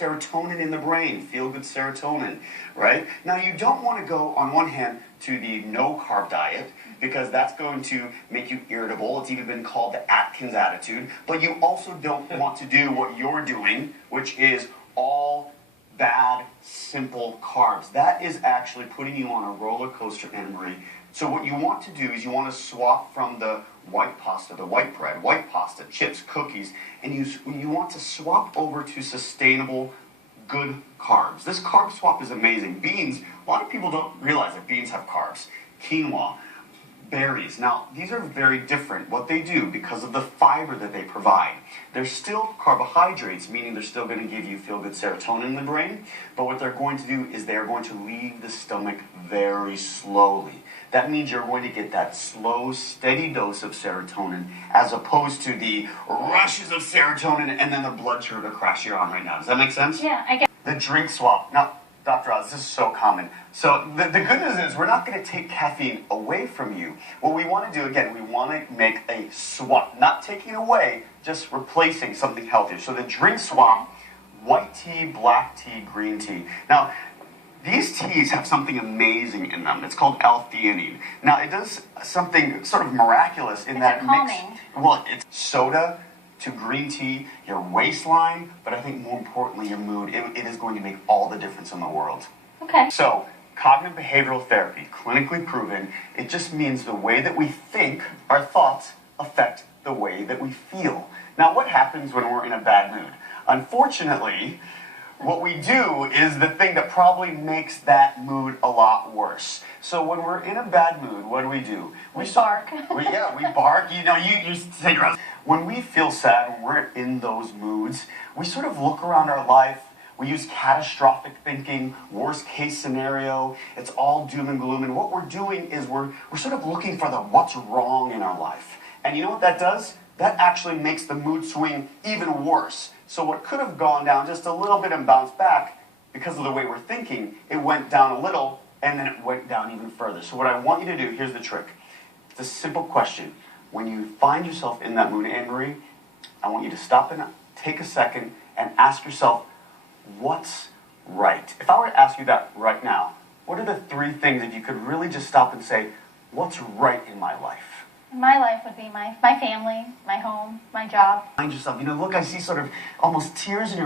serotonin in the brain, feel-good serotonin, right? Now, you don't want to go, on one hand, to the no-carb diet, because that's going to make you irritable. It's even been called the Atkins attitude. But you also don't want to do what you're doing, which is all bad, simple carbs. That is actually putting you on a roller coaster, Anne-Marie. So what you want to do is you want to swap from the white pasta, the white bread, white pasta, chips, cookies, and you want to swap over to sustainable, good carbs. This carb swap is amazing. Beans, a lot of people don't realize that beans have carbs. Quinoa, berries. Now, these are very different. What they do, because of the fiber that they provide, they're still carbohydrates, meaning they're still going to give you feel-good serotonin in the brain, but what they're going to do is they're going to leave the stomach very slowly. That means you're going to get that slow, steady dose of serotonin, as opposed to the rushes of serotonin and then the blood sugar crash you're on right now. Does that make sense? Yeah, I get. The drink swap. Now, Dr. Oz, this is so common. So the good news is we're not going to take caffeine away from you. What we want to do, again, we want to make a swap. Not taking away, just replacing something healthier. So the drink swap, white tea, black tea, green tea. Now, these teas have something amazing in them. It's called L-theanine. Now, it does something sort of miraculous in that mix. Well, it's soda to green tea, your waistline, but I think more importantly, your mood. It is going to make all the difference in the world. Okay. So, cognitive behavioral therapy, clinically proven, it just means the way that we think, our thoughts, affect the way that we feel. Now, what happens when we're in a bad mood? Unfortunately, what we do is the thing that probably makes that mood a lot worse. So when we're in a bad mood, what do? We bark. We bark. You know, you say your. When we feel sad, when we're in those moods, we sort of look around our life. We use catastrophic thinking, worst case scenario. It's all doom and gloom. And what we're doing is we're sort of looking for the what's wrong in our life. And you know what that does? That actually makes the mood swing even worse. So what could have gone down just a little bit and bounced back, because of the way we're thinking, it went down a little, and then it went down even further. So what I want you to do, here's the trick. It's a simple question. When you find yourself in that mood, Anne-Marie, I want you to stop and take a second and ask yourself, what's right? If I were to ask you that right now, what are the 3 things that you could really just stop and say, what's right in my life? My life would be my family, my home, my job. Find yourself, look, I see sort of almost tears in your